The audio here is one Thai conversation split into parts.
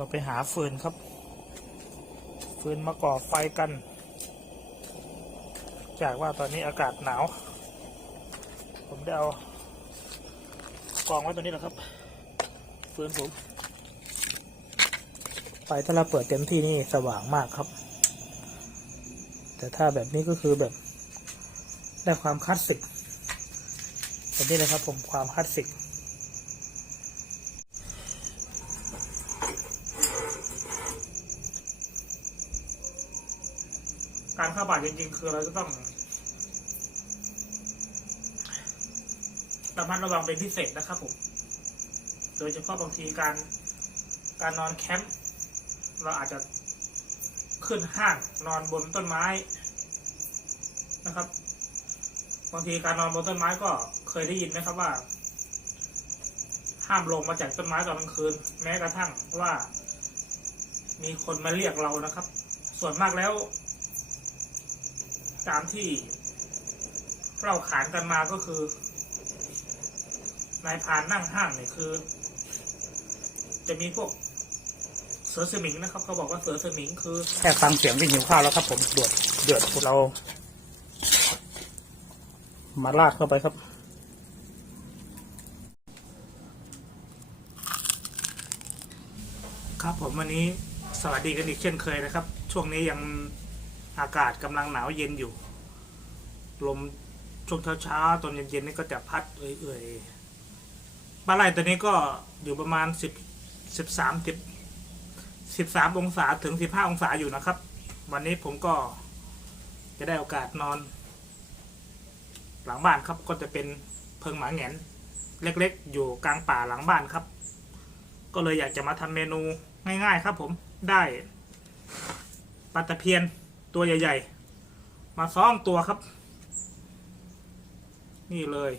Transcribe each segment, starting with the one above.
เราไปหาฟืนครับ ฟืนมาก่อไฟกัน จากว่าตอนนี้อากาศหนาว ผมได้เอากองไว้ตัวนี้แหละครับ ฟืนผม ไฟถ้าเราเปิดเต็มที่นี่สว่างมากครับ แต่ถ้าแบบนี้ก็คือแบบได้ความคลาสสิกแบบนี้เลยครับผมความคลาสสิก การเข้าบาทจริงๆ คือเราจะต้องระมัดระวังเป็นพิเศษนะครับผม โดยเฉพาะบางทีการการนอนแคมป์เราอาจจะขึ้นห้างนอนบนต้นไม้นะครับ บางทีการนอนบนต้นไม้ก็เคยได้ยินไหมครับว่า ห้ามลงมาจากต้นไม้ตอนกลางคืน แม้กระทั่งว่า มีคนมาเรียกเรานะครับ ส่วนมากแล้ว ตามที่เราขานกันมาก็คือนายพรานนั่งห้างเนี่ยคือ จะมีพวกเสือสมิงนะครับเขาบอกว่าเสือสมิงคือแค่ฟังเสียงก็หิวข้าวแล้วครับ ผมเดือดเดือดพวกเรา มาลาดเข้าไปครับครับผมวันนี้สวัสดีกันอีกเช่นเคยนะครับ ช่วงนี้ยัง อากาศกำลังหนาวเย็นอยู่ ลมช่วงเช้าๆตอนเย็นๆนี่ก็จะพัดเอื่อยๆปลาไหลตัวนี้ก็อยู่ประมาณสิบสิบสามสิบสิบสามองศาถึงสิบห้าองศาอยู่นะครับ วันนี้ผมก็จะได้โอกาสนอน หลังบ้านครับก็จะเป็นเพิงหมาแงนเล็กๆ อยู่กลางป่าหลังบ้านครับ ก็เลยอยากจะมาทำเมนูง่ายๆครับผมได้ปลาตะเพียน ตัวใหญ่ ๆ มาซ้องตัวครับ นี่เลย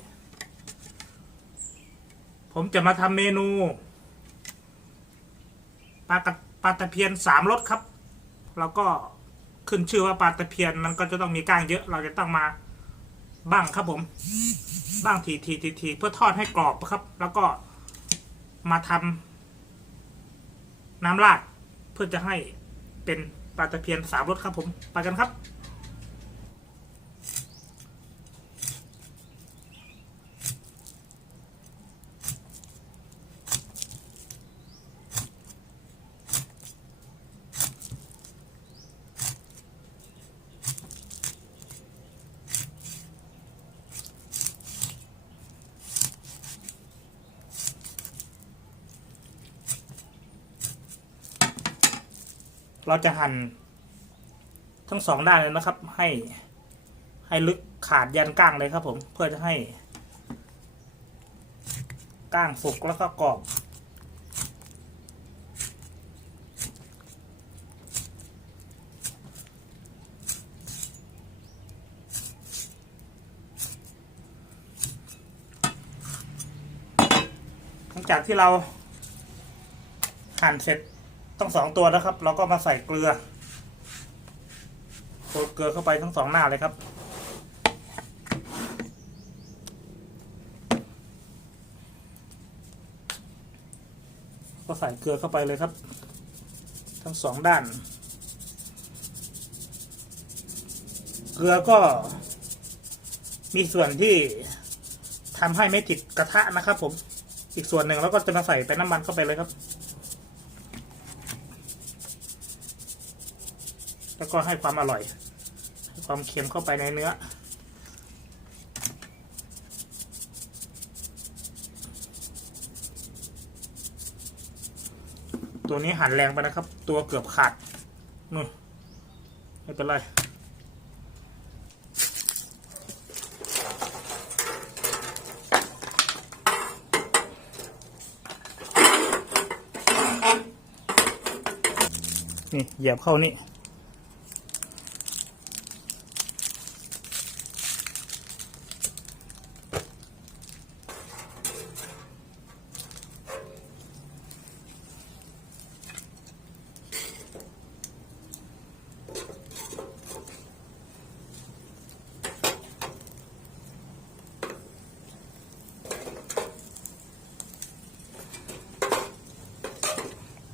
ผมจะมาทำเมนูปลาตะปลาตะเพียนสามรสครับ แล้วก็ขึ้นชื่อว่าปลาตะเพียนมันก็จะต้องมีก้างเยอะ เราจะต้องมาบ้างครับผม บ้างทีทีทีทีเพื่อทอดให้กรอบครับ แล้วก็มาทำน้ำราดเพื่อจะให้เป็น ปลาตะเพียนสามรสครับผม ไปกันครับ เราจะหั่นทั้งสองด้านเลยนะครับ ให้ให้ลึกขาดยันก้างเลยครับ ผมเพื่อจะให้ก้างสุกแล้วก็กรอบหลังจากที่เราหั่นเสร็จ ทั้งสองตัวนะครับ เราก็มาใส่เกลือโรยเกลือเข้าไปทั้งสองหน้าเลยครับ ก็ใส่เกลือเข้าไปเลยครับ ทั้งสองด้าน เกลือก็มีส่วนที่ทำให้ไม่ติดกระทะนะครับผม อีกส่วนหนึ่งแล้วก็จะมาใส่เป็นน้ำมันเข้าไปเลยครับ แล้ว ก็ให้ความอร่อย ความเค็มเข้าไปในเนื้อ ตัวนี้หั่นแรงไปนะครับ ตัวเกือบขาดนู่นไม่เป็นไรนี่เหยียบเข้านี่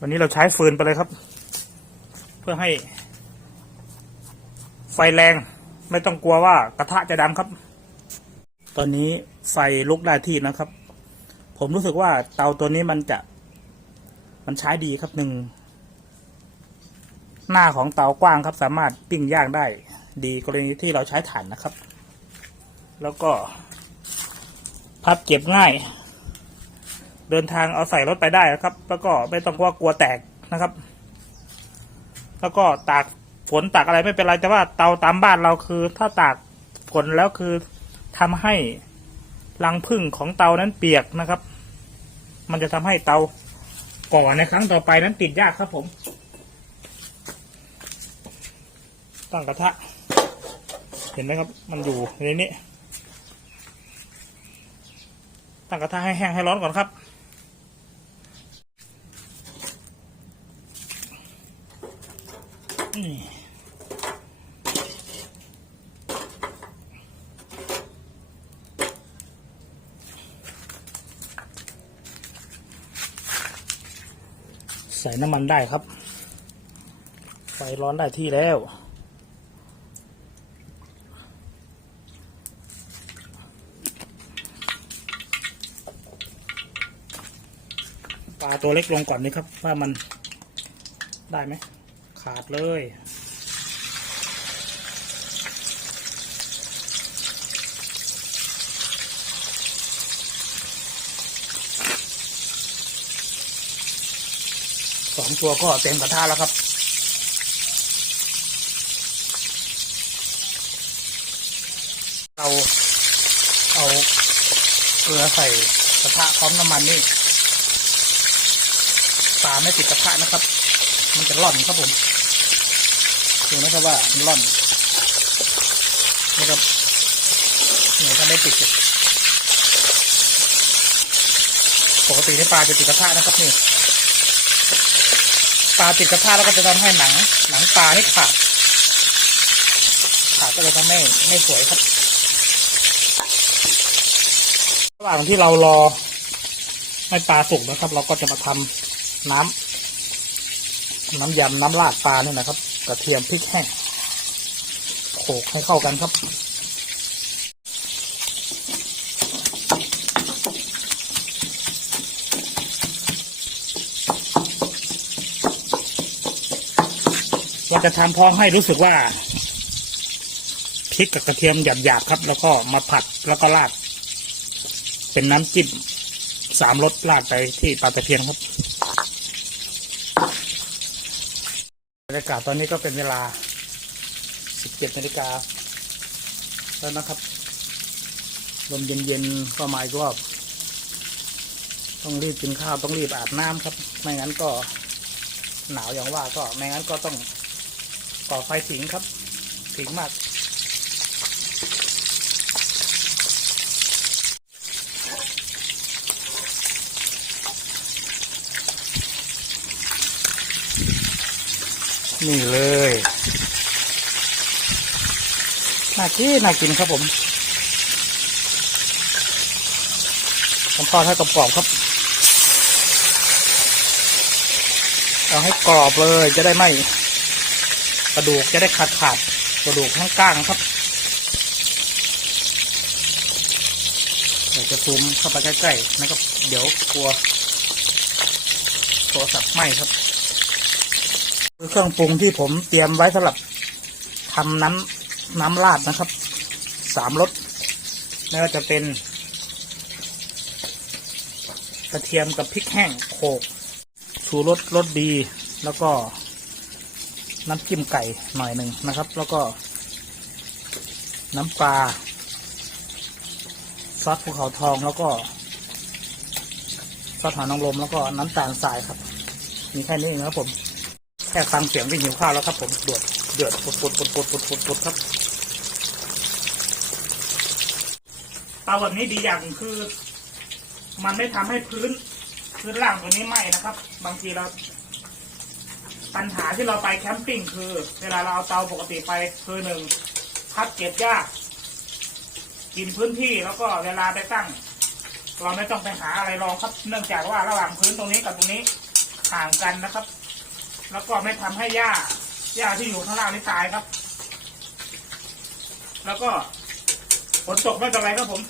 วันนี้เราใช้ฟืนไปเลยครับ เพื่อให้ ไฟแรง ไม่ต้องกลัวว่ากระทะจะดำครับ ตอนนี้ไฟลุกได้ที่นะครับ ผมรู้สึกว่าเตาตัวนี้มันจะ มันใช้ดีครับหนึ่งหน้าของเตากว้างครับ สามารถปิ้งย่างได้ ดีกรณีที่เราใช้ถ่านนะครับ แล้วก็ พับเก็บง่าย เดินทางเอาใส่รถไปได้นะครับ แล้วก็ไม่ต้องกลัวกลัวแตกนะครับ แล้วก็ตากฝนตากอะไรไม่เป็นไรแต่ว่าเตาตามบ้านเราคือ ถ้าตากฝนแล้วคือทำให้รังผึ้งของเตานั้นเปียกนะครับ มันจะทำให้เตาก่อในครั้งต่อไปนั้นติดยากครับผม ตั้งกระทะ เห็นไหมครับ มันอยู่ในนี้ ตั้งกระทะให้แห้งให้ร้อนก่อนครับ นี่ใส่น้ำมันได้ครับ ไฟร้อนได้ที่แล้ว ปลาตัวเล็กลงก่อนนี่ครับ ว่ามันได้ไหม ขาดเลย สองตัวก็เต็มกระทะแล้วครับเราเอาเกลือใส่กระทะพร้อมน้ำมันนี่ปลาไม่ติดกระทะนะครับ มันจะร่อนครับผม ดูนะครับว่ามันร่อนนะครับเนี่ยถ้าไม่ติดปกตินี่ปลาจะติดกระทะนะครับนี่ปลาติดกระทะแล้วก็จะทำให้หนัง หนังปลานี่ขาดขาดก็จะทำให้ไม่สวยครับระหว่างที่เรารอให้ปลาสุกนะครับ เราก็จะมาทำน้ำน้ำยำน้ำราดปลาเนี่ยนะครับ กระเทียมพริกแห้งโขลกให้เข้ากันครับเราจะทำพร้อมให้รู้สึกว่าพริกกับกระเทียมหยาบๆครับ แล้วก็มาผัดแล้วก็ราด เป็นน้ำจิ้มสามรสราดไปที่ปลาตะเพียนครับ บ รยากาศตอนนี้ก็เป็นเวลา 17นาฬิกาแล้วนะครับลมเย็นๆก็มาอีกรอบต้องรีบกินข้าวต้องรีบอาบน้ำครับ ไม่งั้นก็หนาวอย่างว่าก็ไม่งั้นก็ต้องก่อไฟถิงครับถิงมาก นี่เลยน่ากินน่ากินครับผมผมทอดให้กรอบๆครับเอาให้กรอบเลยจะได้ไม่กระดูกจะได้ขาดขาดกระดูกข้งก้างครับเดี๋ยวจะซูมเข้าไปใกล้ๆนะครับ เดี๋ยวกลัวโทรศัพท์ไหม้ครับ เครื่องปรุงที่ผมเตรียมไว้สำหรับทำน้ำน้ำราดนะครับสามรสไม่ว่าจะเป็น กระเทียมกับพริกแห้งโขลกชูรสรสดี แล้วก็น้ำจิ้มไก่หน่อยหนึ่งนะครับ แล้วก็ น้ำปลาซอสภูเขาทองแล้วก็ซอสหอยนางรมแล้วก็น้ำตาลทรายครับ มีแค่นี้เองครับผม แค่ฟังเสียงก็หิวข้าวแล้วครับผมเดือดเดือดปุดปุดปุดปุดปุดปุดปุดครับเตาแบบนี้ดีอย่างคือ มันไม่ทำให้พื้นพื้นล่างตัวนี้ไหม้นะครับ บางทีเรา ปัญหาที่เราไปแคมปิ้งคือ เวลาเราเอาเตาปกติไปคือหนึ่งพัดเก็บยากกินพื้นที่แล้วก็เวลาไปตั้ง เราไม่ต้องไปหาอะไรรองครับ เนื่องจากว่าระหว่างพื้นตรงนี้กับตรงนี้ห่างกันนะครับ แล้วก็ไม่ทำให้หญ้าหญ้าที่อยู่ข้างล่างนี่ตายครับ แล้วก็ฝนตกไม่เป็นไรครับผม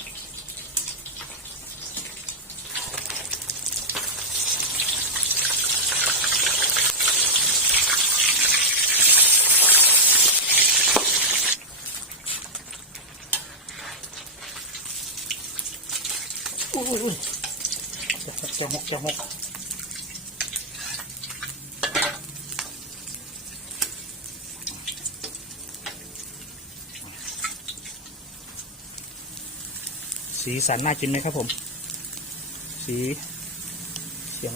อุ้ยอุ้ยอุ้ยจะหกจะหก สีสันน่ากินไหมครับผม สีเสียง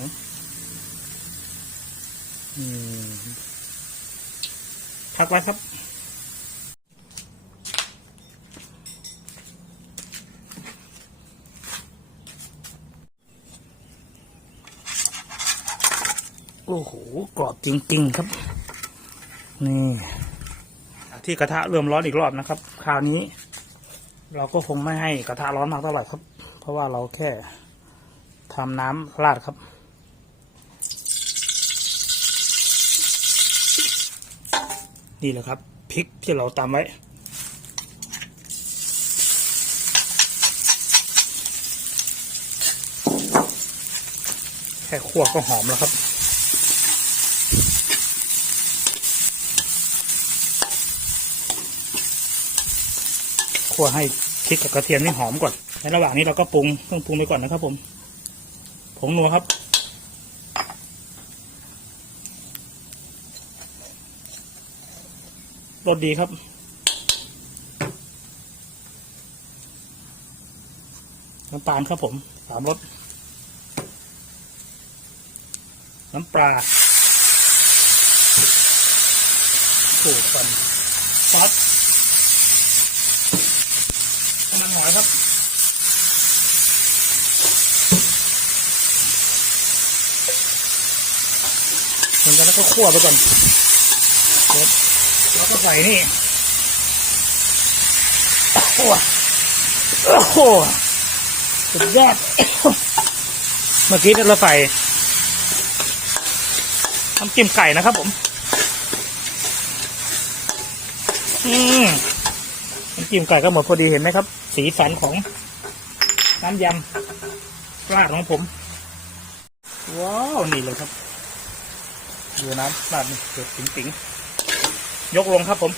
พักไว้ครับ โอ้โห กรอบจริง ๆ ครับ นี่ ที่กระทะเริ่มร้อนอีกรอบนะครับ คราวนี้ เราก็คงไม่ให้กระทะร้อนมากเท่าไหร่ครับ เพราะว่าเราแค่ทำน้ำราดครับ นี่แหละครับพริกที่เราตำไว้แค่คั่วก็หอมแล้วครับ คั่วให้พริกกับกระเทียมนี่หอมก่อน ในระหว่างนี้เราก็ปรุงเครื่องปรุงไปก่อนนะครับ ผม ผงนัวครับ รสดีครับ น้ำตาลครับผม สามรส น้ำปลาถูกกันซอสน้ำมันห อยครับเหมือนกันแล้วก็คั่วไปก่อนแล้วก็ใส่นี่โอ้โหโอ้โหสุดยอดเมื่อกี้เราใส่น้ำจิ้มไก่นะครับผม อืมน้ำจิ้มไก่ก็หมดพอดีเห็นไหมครับ สีสันของน้ำยำราดของผม ว้าว นี่เลยครับ ดูน้ำราดนี่เดือดติ๋งติ๋งๆยกลงครับผม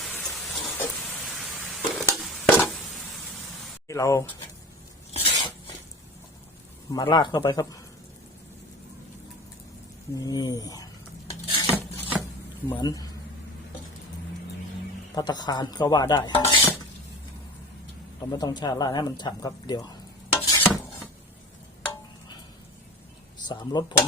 ที่เรา มาราดเข้าไปครับ นี่ เหมือนพัตตาคารก็ว่าได้ เราไม่ต้องชาล่าดให้มันฉ่ำครับเดี๋ยวสามรสผม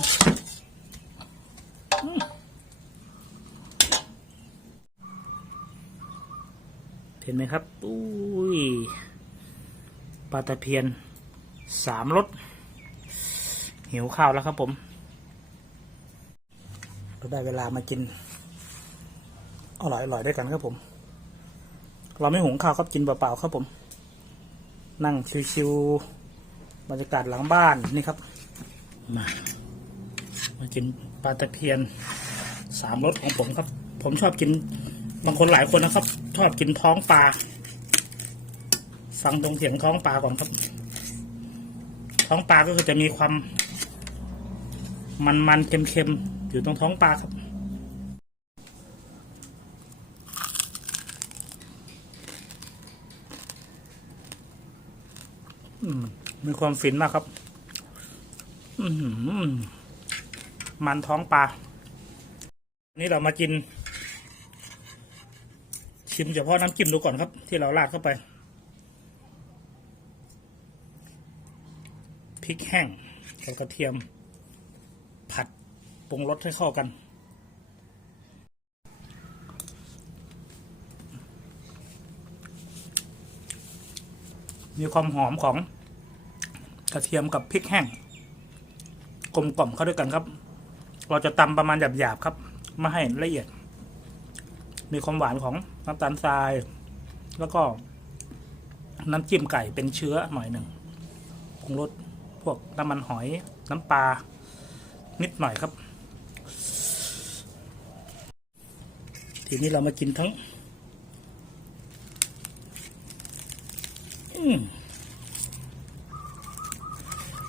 เห็นไหมครับอุ้ยปลาตะเพียนสามรสหิวข้าวแล้วครับผมเราได้เวลามากิน อร่อยอร่อยด้วยกันครับผม เราไม่หุงข้าวครับกินเปล่าๆครับผม นั่งชิวๆบรรยากาศหลังบ้านนี่ครับ มามากินปลาตะเพียนสามรสของผมครับ ผมชอบกินบางคนหลายคนนะครับ ชอบกินท้องปลาฟังตรงเสียงท้องปลาก่อนครับ ท้องปลาก็คือจะมีความมันมันๆเค็มๆอยู่ตรงท้องปลาครับ อื มีความฟินมากครับอมันท้องปลา นี่เรามากิน ชิมเฉพาะน้ำจิ้มดูก่อนครับ ที่เราราดเข้าไปพริกแห้งกับกระเทียม ผัดปรุงรสให้เข้ากัน มีความหอมของ กระเทียมกับพริกแห้งกลมกล่อมเข้าด้วยกันครับ เราจะตำประมาณหยาบๆครับ ไม่ให้ละเอียด มีความหวานของน้ำตาลทราย แล้วก็น้ำจิ้มไก่เป็นเชื้อหน่อยหนึ่งผงรสพวกน้ำมันหอยน้ำปลานิดหน่อยครับ ทีนี้เรามากินทั้ง อืม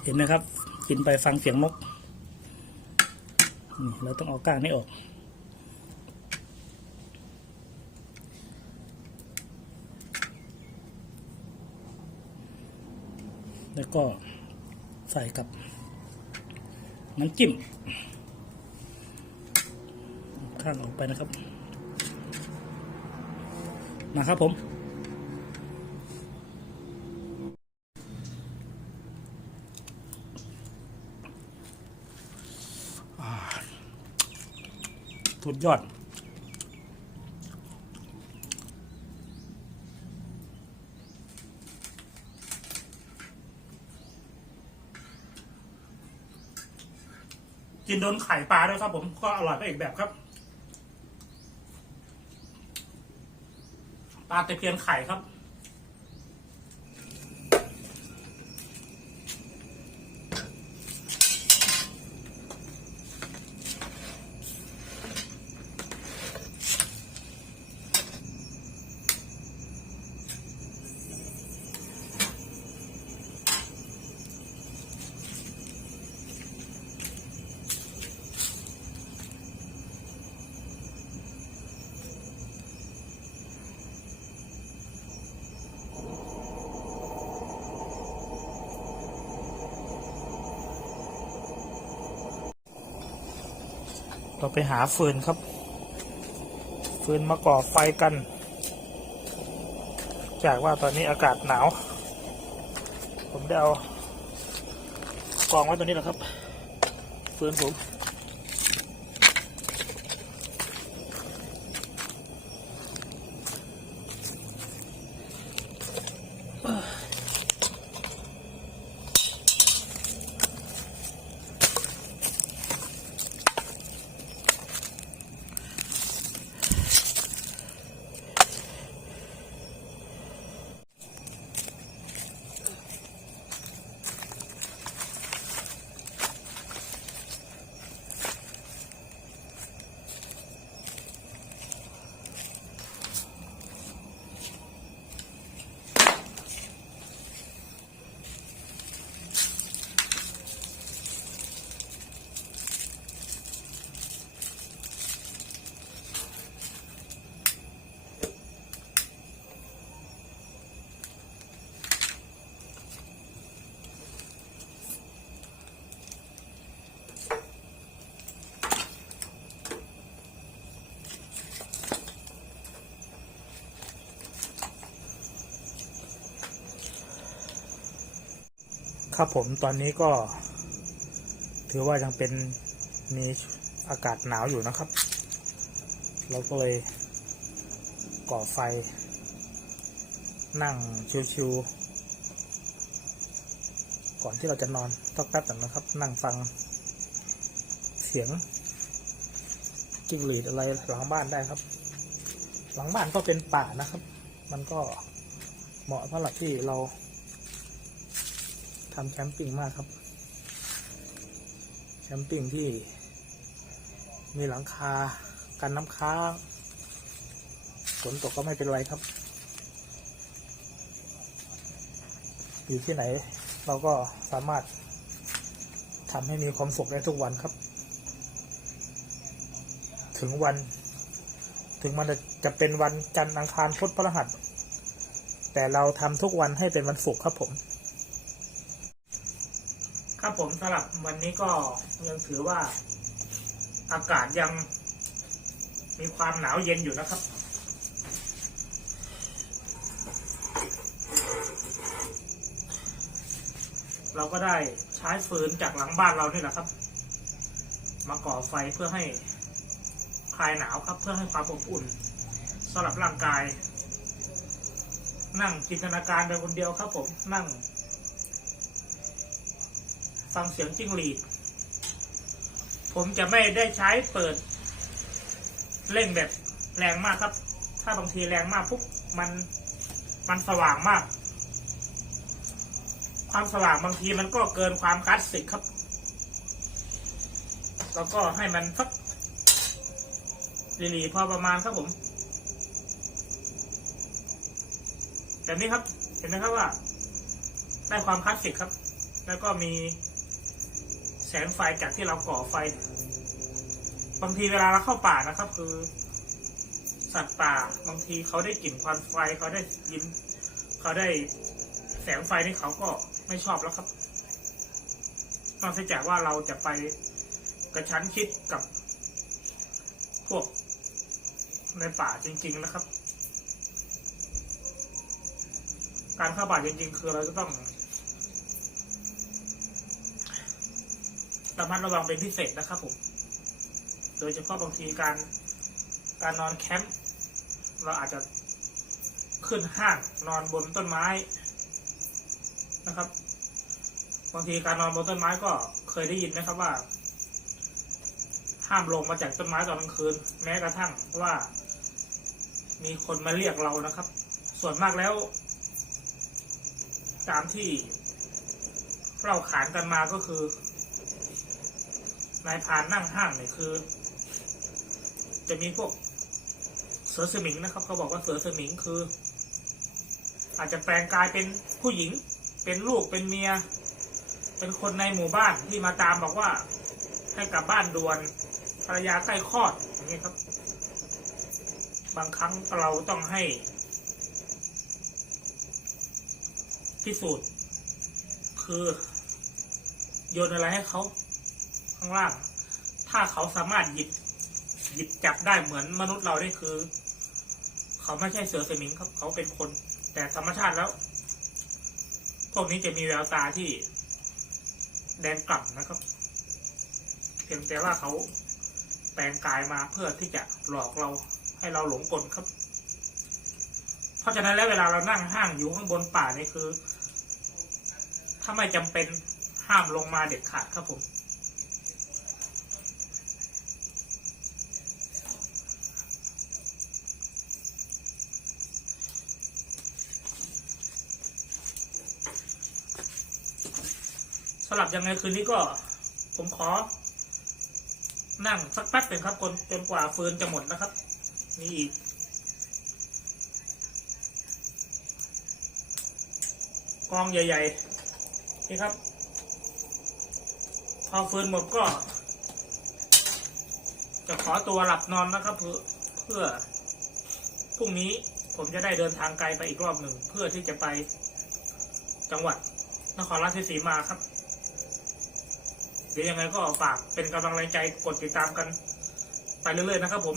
เห็นไหมครับ กินไปฟังเสียงนกนี่เราต้องเอาก้างนี้ออก แล้วก็ใส่กับน้ำจิ้มข้างออกไปนะครับ มาครับผม สุดยอด กินโดนไข่ปลาด้วยครับผมก็อร่อยไปอีกแบบครับ ปลาตะเพียนไข่ครับ เราไปหาฟืนครับ ฟืนมาก่อไฟกัน จากว่าตอนนี้อากาศหนาว ผมได้เอากองไว้ตัวนี้แหละครับ ฟืนผม ครับผมตอนนี้ก็ ถือว่ายังเป็นมีอากาศหนาวอยู่นะครับ เราก็เลยก่อไฟ นั่งชิวๆก่อนที่เราจะนอนสักแป๊บหนึ่งนะครับ นั่งฟัง เสียงจิ้งหรีดอะไรหลังบ้านได้ครับ หลังบ้านก็เป็นป่านะครับ มันก็เหมาะสำหรับที่เรา ทำแคมปิ้งมากครับ แคมปิ้งที่มีหลังคากันน้ำค้างฝนตกก็ไม่เป็นไรครับ อยู่ที่ไหน เราก็สามารถทำให้มีความสุขได้ทุกวันครับ ถึงวัน ถึงมันจะเป็นวันจันทร์อังคารพุธพฤหัส แต่เราทำทุกวันให้เป็นวันศุกร์ครับผม ครับผมสำหรับวันนี้ก็ยังถือว่าอากาศยังมีความหนาวเย็นอยู่นะครับ เราก็ได้ใช้ฟืนจากหลังบ้านเรานี่แหละครับ มาก่อไฟเพื่อให้คลายหนาวครับ เพื่อให้ความอบอุ่นสำหรับร่างกาย นั่งจินตนาการไปคนเดียวครับผมนั่ง ฟังเสียงจิ้งหรีด ผมจะไม่ได้ใช้เปิด เร่งแบบแรงมากครับ ถ้าบางทีแรงมากปุ๊บมันมันสว่างมาก ความสว่างบางทีมันก็เกินความคลาสสิกครับ แล้วก็ให้มันสักลีลีพอประมาณครับผมแบบนี้ครับ เห็นไหมครับว่า ได้ความคลาสสิกครับ แล้วก็มี งไฟจากที่เราก่อไฟ บางทีเวลาเราเข้าป่านะครับ คือ สัตว์ป่า บางทีเขาได้กลิ่นควันไฟเขาได้ยินเขาได้แสงไฟนี่เขาก็ไม่ชอบแล้วครับนอกจากว่าเราจะไปกระชั้นชิดกับพวกในป่าจริงๆนะครับ การเข้าป่าจริง ๆ คือเราจะต้อง ระมัดระวังเป็นพิเศษนะครับผม โดยเฉพาะบางทีการการนอนแคมป์เราอาจจะขึ้นห้างนอนบนต้นไม้นะครับ บางทีการนอนบนต้นไม้ก็เคยได้ยินไหมครับว่า ห้ามลงมาจากต้นไม้ตอนกลางคืน แม้กระทั่งว่า มีคนมาเรียกเรานะครับ ส่วนมากแล้ว ตามที่เราขานกันมาก็คือ นายพานนั่งห้างเนี่ยคือ จะมีพวกเสือสมิงนะครับ เขาบอกว่าเสือสมิงคือ อาจจะแปลงกายเป็นผู้หญิง เป็นลูกเป็นเมีย เป็นคนในหมู่บ้านที่มาตามบอกว่า ให้กลับบ้านด่วนภรรยาใกล้คลอดอย่างนี้ครับ บางครั้งเราต้องให้ พิสูจน์ คือ โยนอะไรให้เขา ข้างล่าง ถ้าเขาสามารถหยิบหยิบจับได้เหมือนมนุษย์เราได้คือ เขาไม่ใช่เสือสมิงครับ เขาเป็นคน แต่ธรรมชาติแล้ว พวกนี้จะมีแววตาที่ แดงกล่ำนะครับ เพียงแต่ว่าเขาแปลงกายมาเพื่อที่จะหลอกเราให้เราหลงกลครับ เพราะฉะนั้นแล้วเวลาเรานั่งห้างอยู่ข้างบนป่านี่คือ ถ้าไม่จำเป็นห้ามลงมาเด็ดขาดครับผม สลับยังไงคืนนี้ก็ ผมขอ นั่งสักแป๊บหนึ่งครับคนจนกว่าฟืนจะหมดนะครับ มีอีกกองใหญ่ ๆ นี่ครับ พอฟืนหมดก็ จะขอตัวหลับนอนนะครับ เพื่อเพื่อพรุ่งนี้ผมจะได้เดินทางไกลไปอีกรอบหนึ่ง เพื่อที่จะไปจังหวัดนครราชสีมาครับ ดี๋ยวยังไงก็ฝากเป็นกำลังแรงใจกดติดตามกัน ไปเรื่อยๆนะครับผม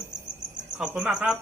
ขอบคุณมากครับ